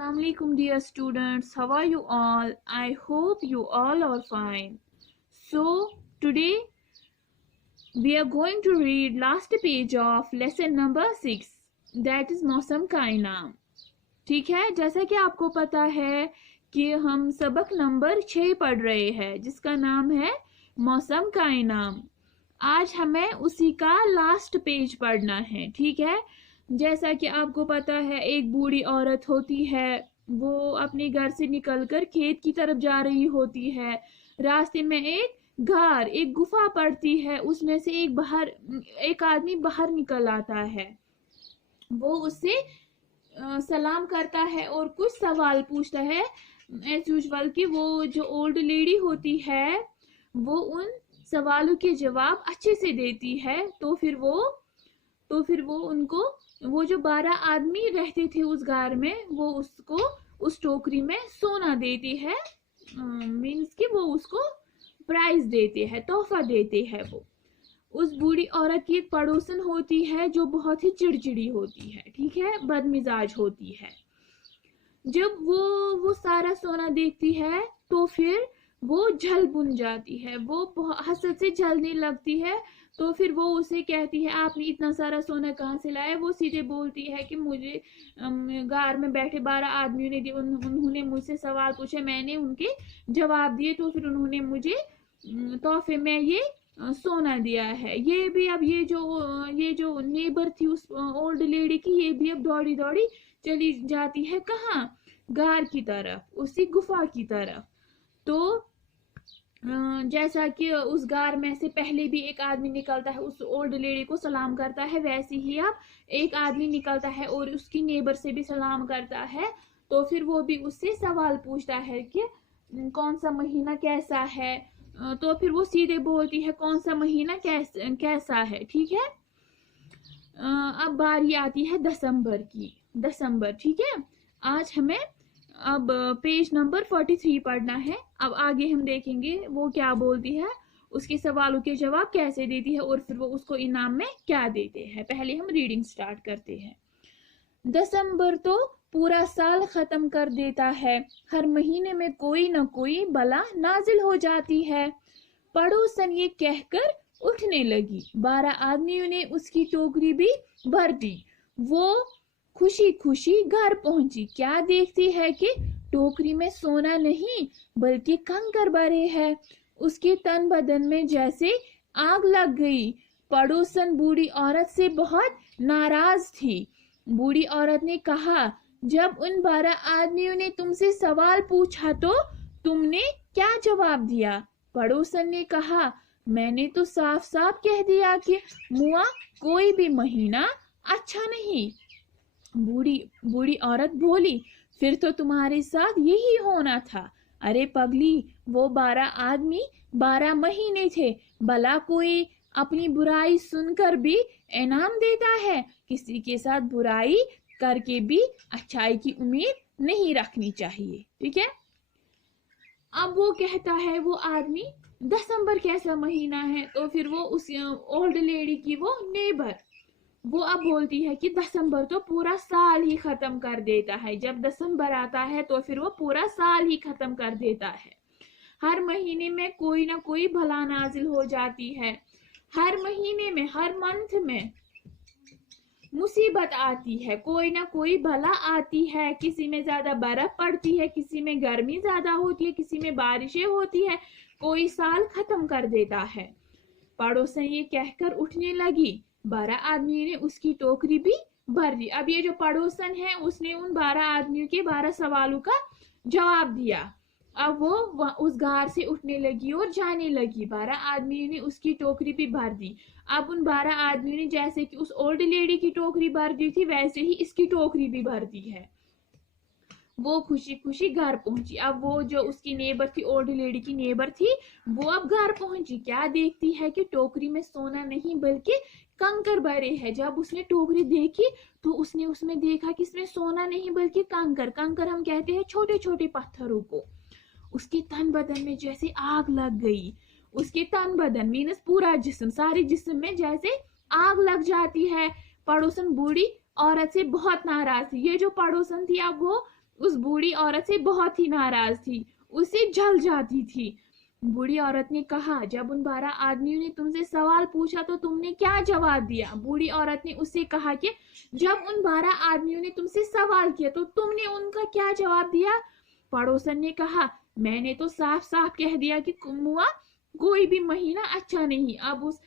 Assalamu alaikum dear students, how are you all? I hope you all are fine. So today we are going to read last page of lesson number 6, that is मौसम का इनाम. ठीक है, जैसा कि आपको पता है कि हम सबक नंबर 6 पढ़ रहे हैं जिसका नाम है मौसम का इनाम. आज हमें उसी का लास्ट पेज पढ़ना है. ठीक है, जैसा कि आपको पता है एक बूढ़ी औरत होती है, वो अपने घर से निकलकर खेत की तरफ जा रही होती है. रास्ते में एक गुफा पड़ती है, उसमें से एक आदमी बाहर निकल आता है. वो उससे सलाम करता है और कुछ सवाल पूछता है एज यूजुअल कि वो जो ओल्ड लेडी होती है वो उन सवालों के जवाब अच्छे से देती है. तो फिर वो उनको, वो जो 12 आदमी रहते थे उस घर में, वो उसको उस टोकरी में सोना देती है. मीन्स कि वो उसको प्राइज देते हैं, तोहफा देते हैं. वो उस बूढ़ी औरत की एक पड़ोसन होती है जो बहुत ही चिड़चिड़ी होती है. ठीक है, बदमिजाज होती है. जब वो सारा सोना देखती है तो फिर वो जल बुन जाती है, वो हसद से जलने लगती है. तो फिर वो उसे कहती है आपने इतना सारा सोना कहाँ से लाया. वो सीधे बोलती है कि मुझे गार में बैठे 12 आदमियों ने उन्होंने मुझसे सवाल पूछे, मैंने उनके जवाब दिए, तो फिर उन्होंने मुझे तोहफे में ये सोना दिया है. ये भी अब ये जो नेबर थी उस ओल्ड लेडी की, ये भी अब दौड़ी दौड़ी चली जाती है कहाँ, गार की तरफ, उसी गुफा की तरफ. तो जैसा कि उस गार में से पहले भी एक आदमी निकलता है, उस ओल्ड लेडी को सलाम करता है, वैसे ही अब एक आदमी निकलता है और उसकी नेबर से भी सलाम करता है. तो फिर वो भी उससे सवाल पूछता है कि कौन सा महीना कैसा है. तो फिर वो सीधे बोलती है कौन सा महीना कैसा है. ठीक है, अब बारी आती है दिसंबर की. दिसंबर, ठीक है. आज हमें अब पेज नंबर 43 पढ़ना है. अब आगे हम देखेंगे वो क्या बोलती है, उसके सवालों के जवाब कैसे देती है और फिर वो उसको इनाम में क्या देते हैं. पहले हम रीडिंग स्टार्ट करते हैं. दिसंबर तो पूरा साल खत्म कर देता है. हर महीने में कोई न कोई बला नाजिल हो जाती है. पड़ोसन ये कहकर उठने लगी. 12 आदमियों ने उसकी टोकरी भी भर दी. वो खुशी खुशी घर पहुंची. क्या देखती है कि टोकरी में सोना नहीं बल्कि कंकर भरे हैं. उसके तन बदन में जैसे आग लग गई. पड़ोसन बूढ़ी औरत से बहुत नाराज थी. बूढ़ी औरत ने कहा, जब उन 12 आदमियों ने तुमसे सवाल पूछा तो तुमने क्या जवाब दिया. पड़ोसन ने कहा, मैंने तो साफ साफ कह दिया कि मुआ कोई भी महीना अच्छा नहीं. बूढ़ी औरत बोली, फिर तो तुम्हारे साथ यही होना था. अरे पगली, वो 12 आदमी 12 महीने थे. भला कोई अपनी बुराई सुनकर भी इनाम देता है. किसी के साथ बुराई करके भी अच्छाई की उम्मीद नहीं रखनी चाहिए. ठीक है, अब वो कहता है वो आदमी दिसंबर कैसा महीना है. तो फिर वो उस ओल्ड लेडी की वो नेबर, वो अब बोलती है कि दिसंबर तो पूरा साल ही खत्म कर देता है. जब दिसंबर आता है तो फिर वो पूरा साल ही खत्म कर देता है. हर महीने में कोई ना कोई भला नाजिल हो जाती है. हर महीने में, हर मंथ में मुसीबत आती है, कोई ना कोई भला आती है. किसी में ज्यादा बर्फ पड़ती है, किसी में गर्मी ज्यादा होती है, किसी में बारिशें होती है. कोई साल खत्म कर देता है. पड़ोसन ये कहकर उठने लगी. 12 आदमियों ने उसकी टोकरी भी भर दी. अब ये जो पड़ोसन है उसने उन 12 आदमियों के 12 सवालों का जवाब दिया. अब वो उस घर से उठने लगी और जाने लगी. 12 आदमियों ने उसकी टोकरी भी भर दी. अब उन 12 आदमियों ने जैसे कि उस ओल्ड लेडी की टोकरी भर दी थी, वैसे ही इसकी टोकरी भी भर दी है. वो खुशी खुशी घर पहुंची. अब वो जो उसकी नेबर थी, ओल्ड लेडी की नेबर थी, वो अब घर पहुंची. क्या देखती है कि टोकरी में सोना नहीं बल्कि कंकर भरे हैं. जब उसने टोकरी देखी तो उसने उसमें देखा कि इसमें सोना नहीं बल्कि कंकर हम कहते हैं छोटे छोटे पत्थरों को. उसके तन बदन में जैसे आग लग गई. उसके तन बदन मीन्स पूरा जिस्म, सारे जिस्म में जैसे आग लग जाती है. पड़ोसन बूढ़ी औरत से बहुत नाराज थी. ये जो पड़ोसन थी अब वो उस बूढ़ी औरत से बहुत ही नाराज थी, उसे जल जाती थी। बूढ़ी औरत ने कहा, जब उन 12 आदमियों ने तुमसे सवाल पूछा तो तुमने क्या जवाब दिया? बूढ़ी औरत ने उससे कहा कि जब उन 12 आदमियों ने तुमसे सवाल किया तो तुमने उनका क्या जवाब दिया? पड़ोसन ने कहा, मैंने तो साफ साफ कह दिया कि मुआ कोई भी महीना अच्छा नहीं। अब उस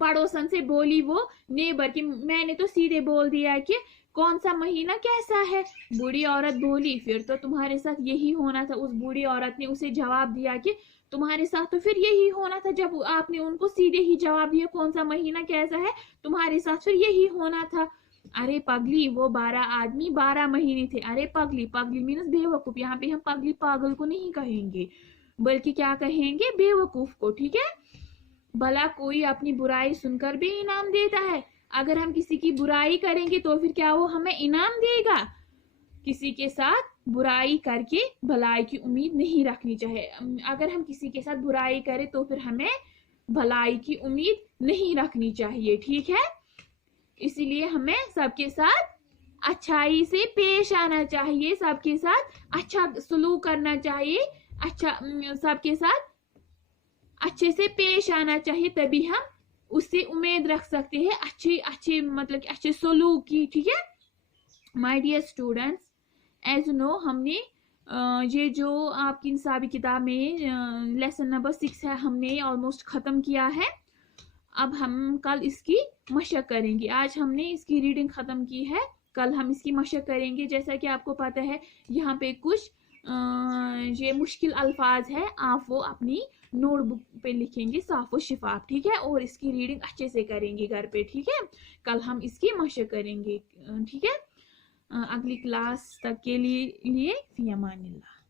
पड़ोसन से बोली वो नेबर कि मैंने तो सीधे बोल दिया कि कौन सा महीना कैसा है। बूढ़ी औरत बोली, फिर तो तुम्हारे साथ यही होना था। उस बूढ़ी औरत ने उसे जवाब दिया कि तुम्हारे साथ तो फिर यही होना था, जब आपने उनको सीधे ही जवाब दिया कौन सा महीना कैसा है, तुम्हारे साथ फिर यही होना था। अरे पगली, वो 12 आदमी 12 महीने थे। अरे पगली, पगली मीन्स बेवकूफ। यहाँ पे हम पगली पागल को नहीं कहेंगे, बल्कि क्या कहेंगे, बेवकूफ को, ठीक है। भला कोई अपनी बुराई सुनकर भी इनाम देता है? अगर हम किसी की बुराई करेंगे तो फिर क्या वो हमें इनाम देगा? किसी के साथ बुराई करके भलाई की उम्मीद नहीं रखनी चाहिए। अगर हम किसी के साथ बुराई करें तो फिर हमें भलाई की उम्मीद नहीं रखनी चाहिए, ठीक है। इसीलिए हमें सबके साथ अच्छाई से पेश आना चाहिए, सबके साथ अच्छा सलूक करना चाहिए, अच्छा सबके साथ अच्छे से पेश आना चाहिए, तभी हम उससे उम्मीद रख सकते हैं अच्छे अच्छे मतलब कि अच्छे सलूक की, ठीक है। My dear students, as you know हमने ये जो आपकी इंसाबी किताब में लेसन नंबर 6 है, हमने ऑलमोस्ट ख़त्म किया है। अब हम कल इसकी मशक करेंगे। आज हमने इसकी रीडिंग ख़त्म की है, कल हम इसकी मशक करेंगे। जैसा कि आपको पता है यहाँ पे कुछ ये मुश्किल अल्फाज है, आप वो अपनी नोटबुक पे लिखेंगे साफ व शिफाफ, ठीक है। और इसकी रीडिंग अच्छे से करेंगे घर पे, ठीक है। कल हम इसकी मशक करेंगे, ठीक है। अगली क्लास तक के लिए फी अमानिल्लाह।